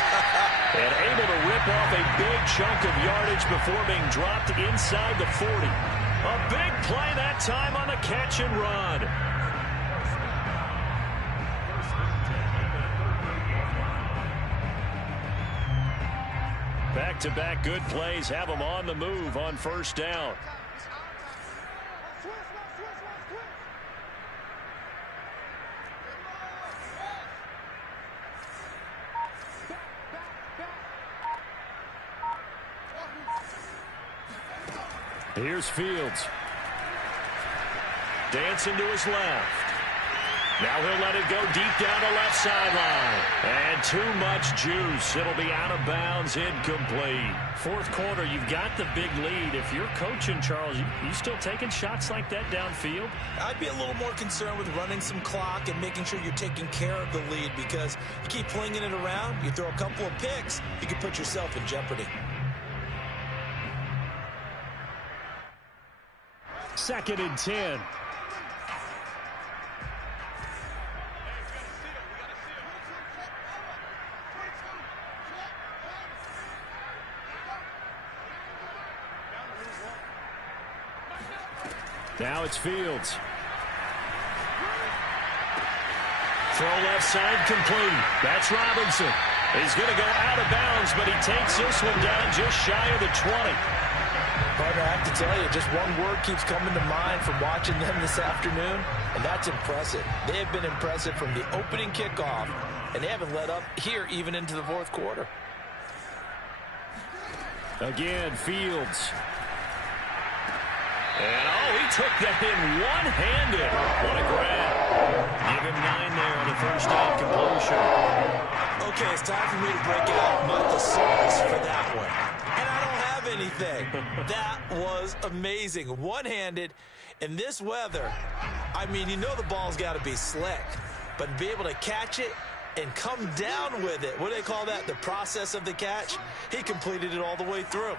And able to rip off a big chunk of yardage before being dropped inside the 40. A big play that time on the catch and run. Back-to-back good plays have them on the move on first down. Here's Fields. Dancing to his left. Now he'll let it go deep down the left sideline. And too much juice. It'll be out of bounds, incomplete. Fourth quarter, you've got the big lead. If you're coaching, Charles, you still taking shots like that downfield? I'd be a little more concerned with running some clock and making sure you're taking care of the lead, because you keep flinging it around, you throw a couple of picks, you can put yourself in jeopardy. Second and 10. Now it's Fields. Throw left side complete. That's Robinson. He's going to go out of bounds, but he takes this one down just shy of the 20. Partner, I have to tell you, just one word keeps coming to mind from watching them this afternoon, and that's impressive. They have been impressive from the opening kickoff, and they haven't let up here even into the fourth quarter. Again, Fields. And, oh, he took that in one-handed. What a grab. Give him 9 there on the first down completion. Okay, it's time for me to break out my thesaurus for that one. And I don't have anything. That was amazing. One-handed in this weather. I mean, you know the ball's got to be slick. But to be able to catch it and come down with it, what do they call that? The process of the catch? He completed it all the way through.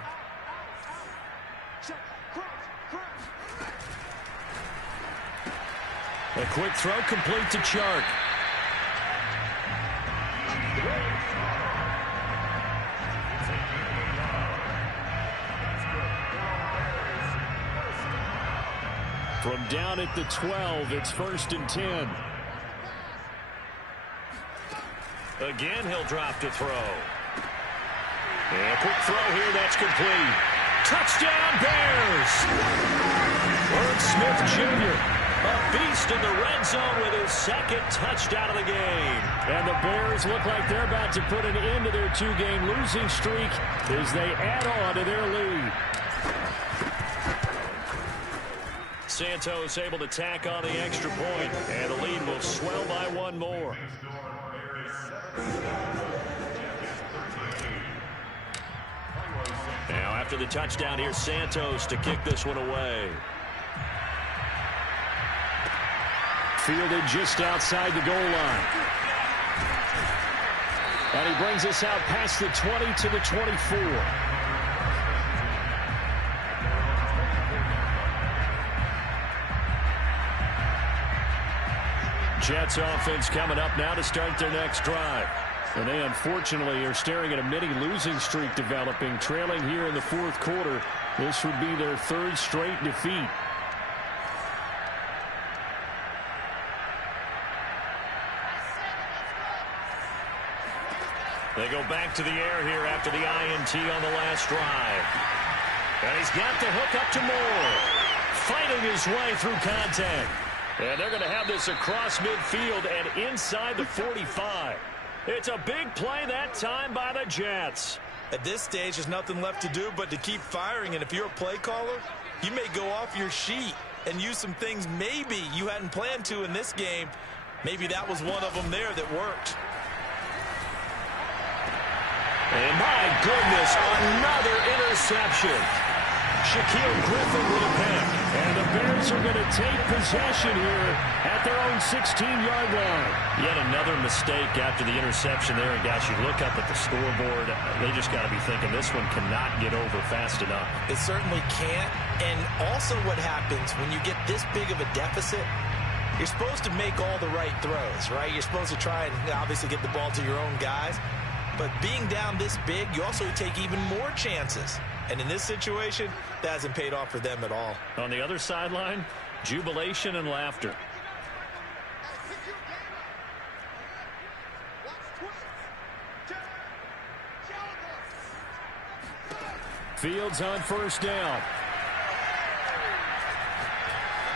A quick throw complete to Chark. From down at the 12, it's first and 10. Again, he'll drop to throw. And a quick throw here, that's complete. Touchdown, Bears! Irv Smith Jr., a beast in the red zone with his second touchdown of the game. And the Bears look like they're about to put an end to their 2-game losing streak as they add on to their lead. Santos able to tack on the extra point, and the lead will swell by one more. Now after the touchdown, here's Santos to kick this one away. Fielded just outside the goal line. And he brings us out past the 20 to the 24. Jets offense coming up now to start their next drive. And they unfortunately are staring at a mini losing streak developing, trailing here in the fourth quarter. This would be their third straight defeat. They go back to the air here after the INT on the last drive. And he's got the hook up to Moore. Fighting his way through contact. And they're going to have this across midfield and inside the 45. It's a big play that time by the Jets. At this stage, there's nothing left to do but to keep firing. And if you're a play caller, you may go off your sheet and use some things maybe you hadn't planned to in this game. Maybe that was one of them there that worked. And my goodness, another interception. Shaquille Griffin with a pick. And the Bears are going to take possession here at their own 16-yard line. Yet another mistake after the interception there. And guys, you look up at the scoreboard, they just got to be thinking this one cannot get over fast enough. It certainly can't. And also what happens when you get this big of a deficit, you're supposed to make all the right throws, right? You're supposed to try and obviously get the ball to your own guys. But being down this big, you also take even more chances. And in this situation, that hasn't paid off for them at all. On the other sideline, jubilation and laughter. Fields on first down.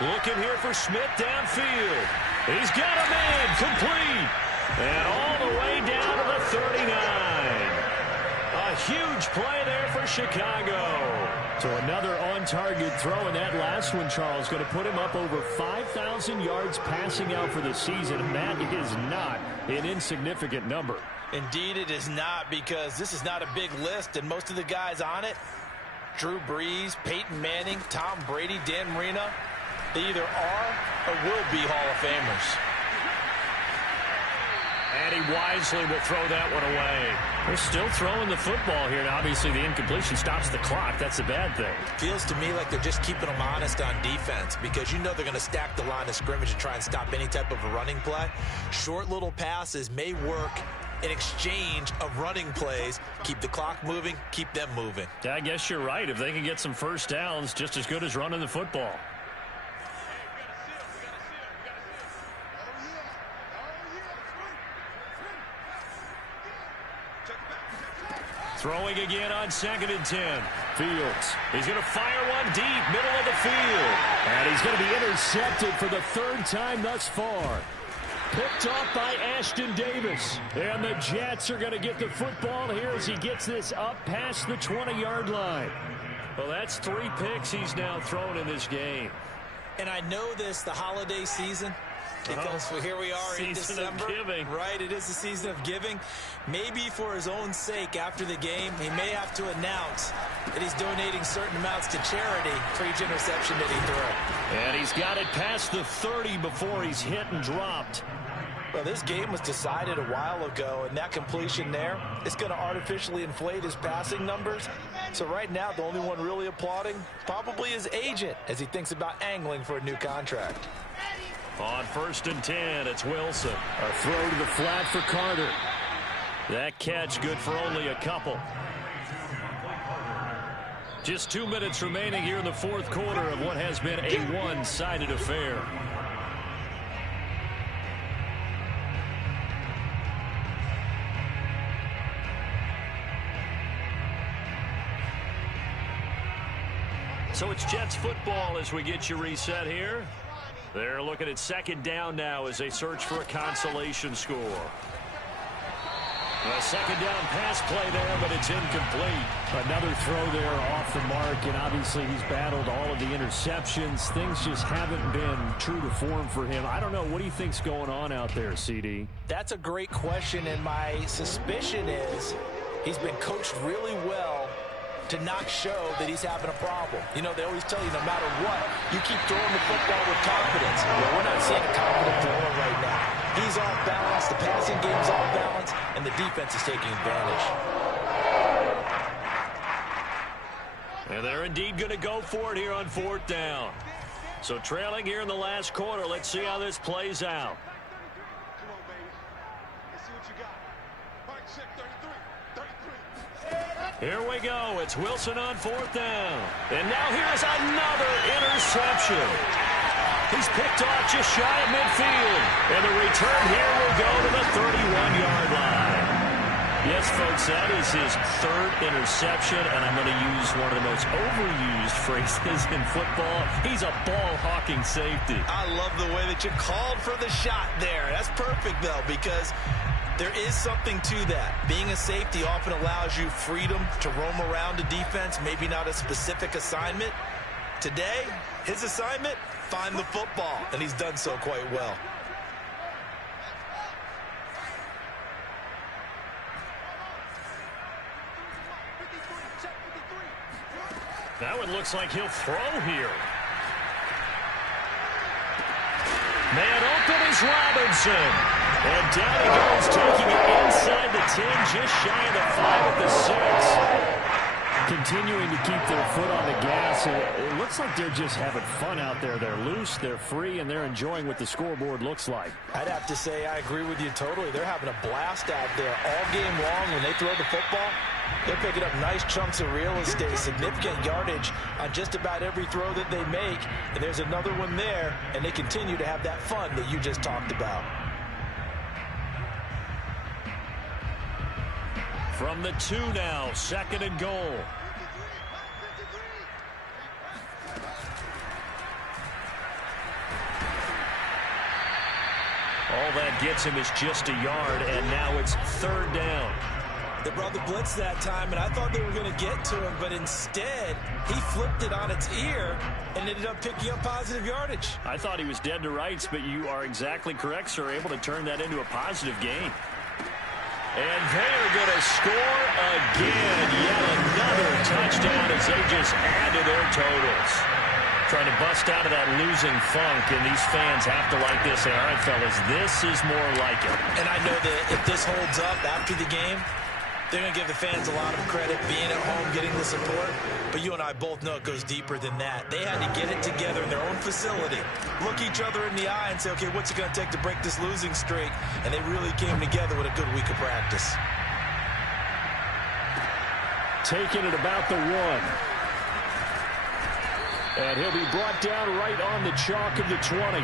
Looking here for Smith downfield. He's got a man complete. And all the way down to the 39. A huge play there for Chicago. So another on-target throw, and that last one, Charles, going to put him up over 5,000 yards passing out for the season, and that is not an insignificant number. Indeed it is not, because this is not a big list, and most of the guys on it, Drew Brees, Peyton Manning, Tom Brady, Dan Marino, they either are or will be Hall of Famers. And he wisely will throw that one away. They're still throwing the football here, and obviously the incompletion stops the clock. That's a bad thing. Feels to me like they're just keeping them honest on defense, because you know they're going to stack the line of scrimmage and try and stop any type of a running play. Short little passes may work in exchange of running plays. Keep the clock moving, keep them moving. Yeah, I guess you're right. If they can get some first downs, just as good as running the football. Throwing again on 2nd and 10. Fields. He's going to fire one deep, middle of the field. And he's going to be intercepted for the 3rd time thus far. Picked off by Ashton Davis. And the Jets are going to get the football here as he gets this up past the 20-yard line. Well, that's 3 picks he's now thrown in this game. And I know this, the holiday season, because here we are in December. Of giving. Right, it is the season of giving. Maybe for his own sake after the game, he may have to announce that he's donating certain amounts to charity for each interception that he threw. And he's got it past the 30 before he's hit and dropped. Well, this game was decided a while ago, and that completion there is going to artificially inflate his passing numbers. So right now, the only one really applauding probably his agent as he thinks about angling for a new contract. On 1st and 10, it's Wilson. A throw to the flat for Carter. That catch good for only a couple. Just 2 minutes remaining here in the 4th quarter of what has been a one-sided affair. So it's Jets football as we get you reset here. They're looking at 2nd down now as they search for a consolation score. A 2nd down pass play there, but it's incomplete. Another throw there off the mark, and obviously he's battled all of the interceptions. Things just haven't been true to form for him. I don't know. What do you think's going on out there, CD? That's a great question, and my suspicion is he's been coached really well to not show that he's having a problem. You know, they always tell you no matter what, you keep throwing the football with confidence. Well, we're not seeing a confident thrower right now. He's off balance, the passing game's off balance, and the defense is taking advantage. And they're indeed going to go for it here on 4th down. So trailing here in the last quarter, let's see how this plays out. Come on, baby. Let's see what you got. Mike, check 33. Here we go. It's Wilson on 4th down. And now here's another interception. He's picked off just shy of midfield. And the return here will go to the 31-yard line. Yes, folks, that is his 3rd interception, and I'm going to use one of the most overused phrases in football. He's a ball-hawking safety. I love the way that you called for the shot there. That's perfect, though, because there is something to that. Being a safety often allows you freedom to roam around a defense, maybe not a specific assignment. Today, his assignment, find the football, and he's done so quite well. That one looks like he'll throw here. Man open is Robinson. And down he goes, taking it inside the 10, just shy of the 5 at the 6. Continuing to keep their foot on the gas. It looks like they're just having fun out there. They're loose, they're free, and they're enjoying what the scoreboard looks like. I'd have to say I agree with you totally. They're having a blast out there all game long. When they throw the football, they're picking up nice chunks of real estate, significant yardage on just about every throw that they make. And there's another one there, and they continue to have that fun that you just talked about. From the 2 now, 2nd and goal. All that gets him is just a yard, and now it's third down. They brought the blitz that time, and I thought they were going to get to him, but instead, he flipped it on its ear and ended up picking up positive yardage. I thought he was dead to rights, but you are exactly correct, sir. Able to turn that into a positive gain. And they are going to score again. Yet another touchdown as they just add to their totals. Trying to bust out of that losing funk, and these fans have to like this. Say, all right, fellas, this is more like it. And I know that if this holds up after the game, they're going to give the fans a lot of credit being at home, getting the support. But you and I both know it goes deeper than that. They had to get it together in their own facility, look each other in the eye and say, okay, what's it going to take to break this losing streak? And they really came together with a good week of practice. Taking it about the 1. And he'll be brought down right on the chalk of the 20.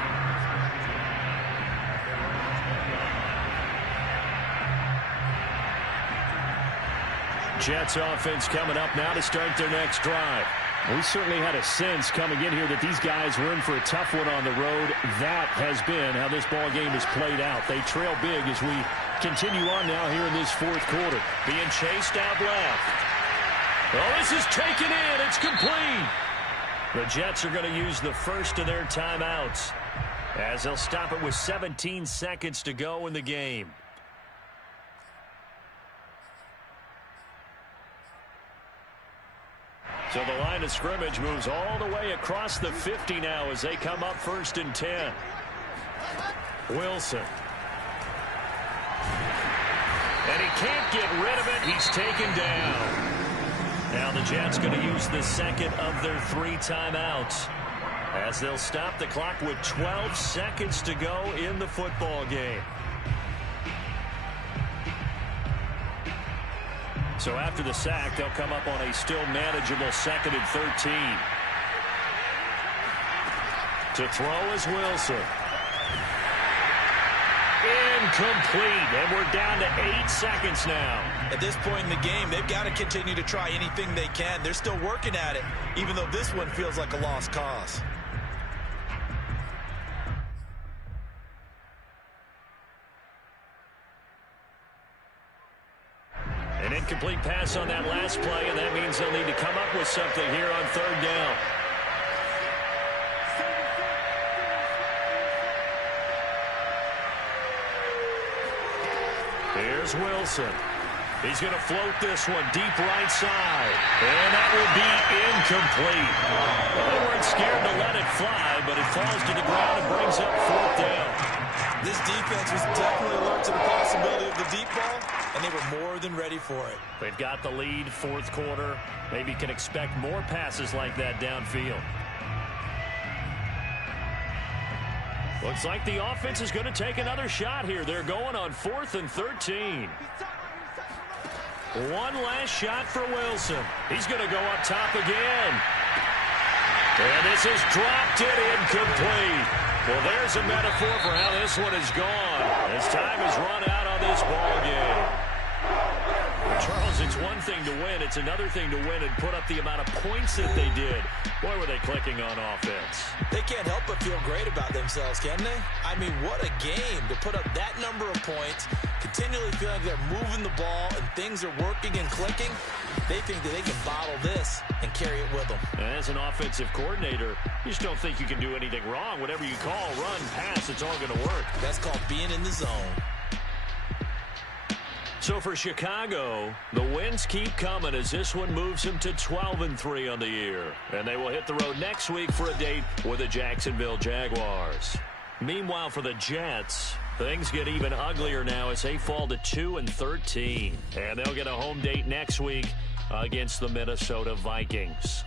Jets offense coming up now to start their next drive. We certainly had a sense coming in here that these guys were in for a tough one on the road. That has been how this ball game has played out. They trail big as we continue on now here in this fourth quarter. Being chased out left. Oh, this is taken in. It's complete. The Jets are going to use the first of their timeouts as they'll stop it with 17 seconds to go in the game. So the line of scrimmage moves all the way across the 50 now as they come up 1st and 10. Wilson. And he can't get rid of it. He's taken down. Now the Jets going to use the second of their 3 timeouts as they'll stop the clock with 12 seconds to go in the football game. So after the sack, they'll come up on a still manageable 2nd and 13. To throw is Wilson. Incomplete, and we're down to 8 seconds now. At this point in the game, they've got to continue to try anything they can. They're still working at it, even though this one feels like a lost cause. An incomplete pass on that last play, and that means they'll need to come up with something here on 3rd down. Here's Wilson. He's going to float this one deep right side. And that will be incomplete. Well, they weren't scared to let it fly, but it falls to the ground and brings up 4th down. This defense was definitely alert to the possibility of the deep ball, and they were more than ready for it. They've got the lead, 4th quarter. Maybe can expect more passes like that downfield. Looks like the offense is going to take another shot here. They're going on 4th and 13. One last shot for Wilson. He's going to go up top again. And this is dropped it incomplete. Well, there's a metaphor for how this one is gone. As time has run out on this ball game. Well, Charles, it's one thing to win. It's another thing to win and put up the amount of points that they did. Boy, were they clicking on offense. They can't help but feel great about themselves, can they? I mean, what a game to put up that number of points, continually feeling they're moving the ball and things are working and clicking. They think that they can bottle this and carry it with them. And as an offensive coordinator, you just don't think you can do anything wrong. Whatever you call, run, pass, it's all going to work. That's called being in the zone. So for Chicago, the wins keep coming as this one moves them to 12-3 on the year. And they will hit the road next week for a date with the Jacksonville Jaguars. Meanwhile, for the Jets, things get even uglier now as they fall to 2-13. And they'll get a home date next week against the Minnesota Vikings.